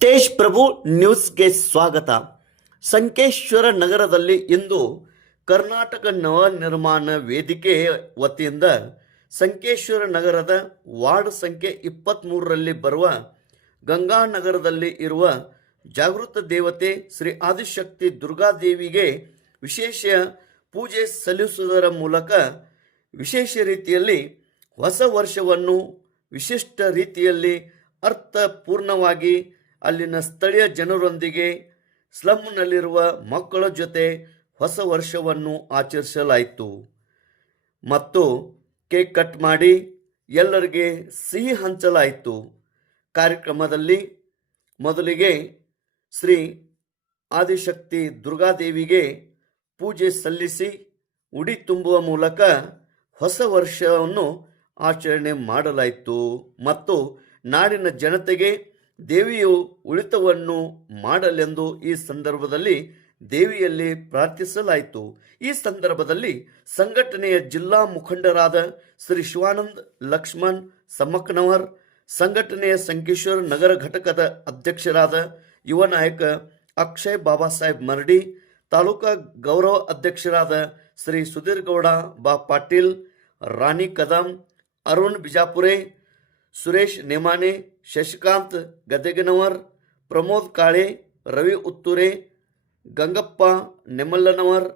ತೇಜ್ ಪ್ರಭು ನ್ಯೂಸ್ಗೆ ಸ್ವಾಗತ. ಸಂಕೇಶ್ವರ ನಗರದಲ್ಲಿ ಇಂದು ಕರ್ನಾಟಕ ನವ ನಿರ್ಮಾಣ ವೇದಿಕೆ ವತಿಯಿಂದ ಸಂಕೇಶ್ವರ ನಗರದ ವಾರ್ಡ್ ಸಂಖ್ಯೆ ಇಪ್ಪತ್ತ್ಮೂರರಲ್ಲಿ ಬರುವ ಗಂಗಾನಗರದಲ್ಲಿ ಇರುವ ಜಾಗೃತ ದೇವತೆ ಶ್ರೀ ಆದಿಶಕ್ತಿ ದುರ್ಗಾದೇವಿಗೆ ವಿಶೇಷ ಪೂಜೆ ಸಲ್ಲಿಸುವುದರ ಮೂಲಕ ವಿಶೇಷ ರೀತಿಯಲ್ಲಿ ಹೊಸ ವರ್ಷವನ್ನು ವಿಶಿಷ್ಟ ರೀತಿಯಲ್ಲಿ ಅರ್ಥಪೂರ್ಣವಾಗಿ ಅಲ್ಲಿನ ಸ್ಥಳೀಯ ಜನರೊಂದಿಗೆ ಸ್ಲಮ್ನಲ್ಲಿರುವ ಮಕ್ಕಳ ಜೊತೆ ಹೊಸ ವರ್ಷವನ್ನು ಆಚರಿಸಲಾಯಿತು. ಮತ್ತು ಕೇಕ್ ಕಟ್ ಮಾಡಿ ಎಲ್ಲರಿಗೆ ಸಿಹಿ ಹಂಚಲಾಯಿತು. ಕಾರ್ಯಕ್ರಮದಲ್ಲಿ ಮೊದಲಿಗೆ ಶ್ರೀ ಆದಿಶಕ್ತಿ ದುರ್ಗಾದೇವಿಗೆ ಪೂಜೆ ಸಲ್ಲಿಸಿ ಉಡಿ ತುಂಬುವ ಮೂಲಕ ಹೊಸ ವರ್ಷವನ್ನು ಆಚರಣೆ ಮಾಡಲಾಯಿತು. ಮತ್ತು ನಾಡಿನ ಜನತೆಗೆ ದೇವಿಯು ಉಳಿತವನ್ನು ಮಾಡಲೆಂದು ಈ ಸಂದರ್ಭದಲ್ಲಿ ದೇವಿಯಲ್ಲಿ ಪ್ರಾರ್ಥಿಸಲಾಯಿತು. ಈ ಸಂದರ್ಭದಲ್ಲಿ ಸಂಘಟನೆಯ ಜಿಲ್ಲಾ ಮುಖಂಡರಾದ ಶ್ರೀ ಶಿವಾನಂದ್ ಲಕ್ಷ್ಮಣ್ ಸಮ್ಮಕ್ಕನವರ್ ಸಂಘಟನೆಯ ಸಂಕೇಶ್ವರ ನಗರ ಘಟಕದ ಅಧ್ಯಕ್ಷರಾದ ಯುವ ನಾಯಕ ಅಕ್ಷಯ್ ಬಾಬಾ ಸಾಹೇಬ್ ಮರಡಿ, ತಾಲೂಕಾ ಗೌರವ ಅಧ್ಯಕ್ಷರಾದ ಶ್ರೀ ಸುಧೀರ್ ಗೌಡ, ಬಾ ಪಾಟೀಲ್, ರಾಣಿ ಕದಂ, ಅರುಣ್ ಬಿಜಾಪುರೆ ಸುರೇಶ್ ನೇಮಾನೆ, ಶಶಿಕಾಂತ್ ಗದೆಗನವರ್, ಪ್ರಮೋದ್ ಕಾಳೆ, ರವಿ ಉತ್ತುರೆ, ಗಂಗಪ್ಪ ನೆಮಲ್ಲನವರ್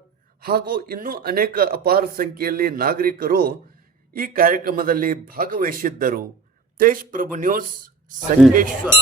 ಹಾಗೂ ಇನ್ನೂ ಅನೇಕ ಅಪಾರ ಸಂಖ್ಯೆಯಲ್ಲಿ ನಾಗರಿಕರು ಈ ಕಾರ್ಯಕ್ರಮದಲ್ಲಿ ಭಾಗವಹಿಸಿದ್ದರು. ತೇಜ್ ಪ್ರಭು ನ್ಯೂಸ್, ಸಂಕೇಶ್ವರ್.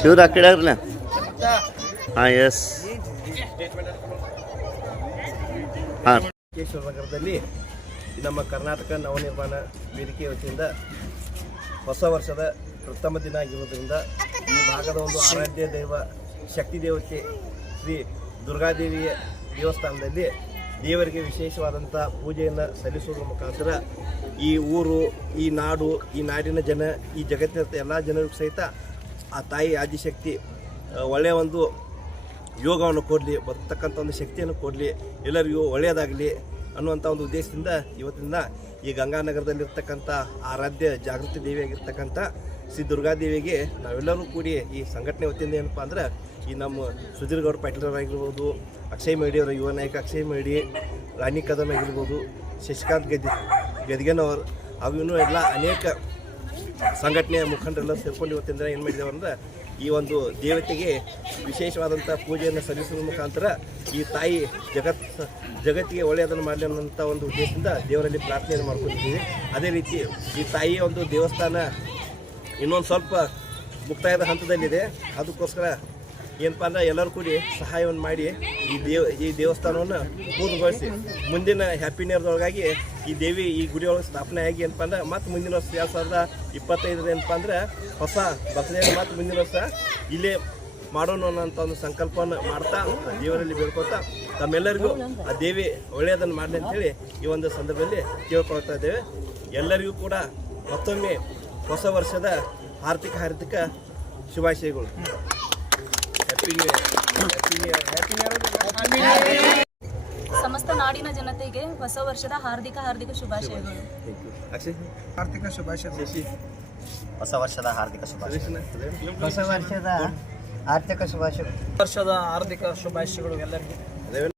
ಶಿವರ ಆ ಕಡೆ ಆಗ್ರಲ್ಲ ಹಾಂ ಎಸ್ ಹಾಂ. ನಗರದಲ್ಲಿ ನಮ್ಮ ಕರ್ನಾಟಕ ನವನಿರ್ಮಾಣ ವೇದಿಕೆ ವತಿಯಿಂದ ಹೊಸ ವರ್ಷದ ಪ್ರಥಮ ದಿನ ಆಗಿರೋದ್ರಿಂದ ಈ ಭಾಗದ ಒಂದು ಆರಾಧ್ಯ ದೈವ ಶಕ್ತಿ ದೇವತೆ ಶ್ರೀ ದುರ್ಗಾದೇವಿಯ ದೇವಸ್ಥಾನದಲ್ಲಿ ದೇವರಿಗೆ ವಿಶೇಷವಾದಂಥ ಪೂಜೆಯನ್ನು ಸಲ್ಲಿಸುವುದರ ಮುಖಾಂತರ ಈ ಊರು, ಈ ನಾಡು, ಈ ನಾಡಿನ ಜನ, ಈ ಜಗತ್ತಿನ ಎಲ್ಲ ಜನರಿಗೂ ಸಹಿತ ಆ ತಾಯಿ ಆದಿಶಕ್ತಿ ಒಳ್ಳೆಯ ಒಂದು ಯೋಗವನ್ನು ಕೊಡಲಿ, ಬರ್ತಕ್ಕಂಥ ಒಂದು ಶಕ್ತಿಯನ್ನು ಕೊಡಲಿ, ಎಲ್ಲರಿಗೂ ಒಳ್ಳೆಯದಾಗಲಿ ಅನ್ನುವಂಥ ಒಂದು ಉದ್ದೇಶದಿಂದ ಇವತ್ತಿನ ಈ ಗಂಗಾನಗರದಲ್ಲಿರ್ತಕ್ಕಂಥ ಆರಾಧ್ಯ ಜಾಗೃತಿ ದೇವಿಯಾಗಿರ್ತಕ್ಕಂಥ ಶ್ರೀ ದುರ್ಗಾದೇವಿಗೆ ನಾವೆಲ್ಲರೂ ಕೂಡಿ ಈ ಸಂಘಟನೆ ವತಿಯಿಂದ ಏನಪ್ಪ ಅಂದ್ರೆ ಈ ನಮ್ಮ ಸುಧೀರ್ ಗೌಡ ಪಾಟೀಲರಾಗಿರ್ಬೋದು, ಅಕ್ಷಯ್ ಮೇಡಿ ಅವರ ಯುವ ನಾಯಕ ಅಕ್ಷಯ್ ಮೇಡಿ, ರಾಣಿ ಕದಮ್ ಆಗಿರ್ಬೋದು, ಶಶಿಕಾಂತ್ ಗದ್ದಿ, ಗದ್ಗೆನವರ್ ಹಾಗೂ ಎಲ್ಲ ಅನೇಕ ಸಂಘಟನೆಯ ಮುಖಂಡರೆಲ್ಲ ಸೇರ್ಕೊಂಡು ಇವತ್ತಿನ ದಿನ ಏನು ಮಾಡಿದ್ದೇವೆ ಅಂದ್ರೆ ಈ ಒಂದು ದೇವತೆಗೆ ವಿಶೇಷವಾದಂಥ ಪೂಜೆಯನ್ನು ಸಲ್ಲಿಸುವ ಮುಖಾಂತರ ಈ ತಾಯಿ ಜಗತ್ ಜಗತ್ತಿಗೆ ಒಳ್ಳೆಯದನ್ನು ಮಾಡಲಿ ಅನ್ನೋಂಥ ಒಂದು ಉದ್ದೇಶದಿಂದ ದೇವರಲ್ಲಿ ಪ್ರಾರ್ಥನೆಯನ್ನು ಮಾಡ್ಕೊಂಡಿದ್ದೀವಿ ಅದೇ ರೀತಿ ಈ ತಾಯಿಯ ಒಂದು ದೇವಸ್ಥಾನ ಇನ್ನೊಂದು ಸ್ವಲ್ಪ ಮುಕ್ತಾಯದ ಹಂತದಲ್ಲಿದೆ. ಅದಕ್ಕೋಸ್ಕರ ಏನಪ್ಪ ಅಂದ್ರೆ ಎಲ್ಲರೂ ಕೂಡಿ ಸಹಾಯವನ್ನು ಮಾಡಿ ಈ ದೇವ ಈ ದೇವಸ್ಥಾನವನ್ನು ಪೂರ್ಣಗೊಳಿಸಿ. ಮುಂದಿನ ಹ್ಯಾಪಿ ನಿಯರ್ದೊಳಗಾಗಿ ಈ ದೇವಿ ಈ ಗುಡಿಯೊಳಗೆ ಸ್ಥಾಪನೆ ಆಗಿ ಏನಪ್ಪ ಅಂದ್ರೆ ಮತ್ತೆ ಮುಂದಿನ ವರ್ಷ ಎರಡು ಸಾವಿರದ ಇಪ್ಪತ್ತೈದರ ಏನಪ್ಪ ಅಂದ್ರೆ ಹೊಸ ಬಸಳೆಯನ್ನು ಮತ್ತು ಮುಂದಿನ ವರ್ಷ ಇಲ್ಲೇ ಮಾಡೋಣ ಅನ್ನೋಂಥ ಒಂದು ಸಂಕಲ್ಪವನ್ನು ಮಾಡ್ತಾ ದೇವರಲ್ಲಿ ಬೇಡ್ಕೊತಾ ತಮ್ಮೆಲ್ಲರಿಗೂ ಆ ದೇವಿ ಒಳ್ಳೆಯದನ್ನು ಮಾಡಲಿ ಅಂತೇಳಿ ಈ ಒಂದು ಸಂದರ್ಭದಲ್ಲಿ ಕೇಳ್ಕೊಳ್ತಾ ಇದ್ದೇವೆ. ಎಲ್ಲರಿಗೂ ಕೂಡ ಮತ್ತೊಮ್ಮೆ ಹೊಸ ವರ್ಷದ ಆರ್ಥಿಕ ಆರ್ಥಿಕ ಶುಭಾಶಯಗಳು. ಸಮಸ್ತ ನಾಡಿನ ಜನತೆಗೆ ಹೊಸ ವರ್ಷದ ಹಾರ್ದಿಕ ಹಾರ್ದಿಕ ಶುಭಾಶಯಗಳು. ಥ್ಯಾಂಕ್ ಯು ಅಕ್ಷಯ್ ಆರ್ಥಿಕ ಶುಭಾಶಯ ಹೊಸ ವರ್ಷದ ಹಾರ್ದಿಕ ಶುಭಾಶಯ ಹೊಸ ವರ್ಷದ ಆರ್ಥಿಕ ಶುಭಾಶಯ ವರ್ಷದ ಹಾರ್ದಿಕ ಶುಭಾಶಯಗಳು ಎಲ್ಲರಿಗೂ.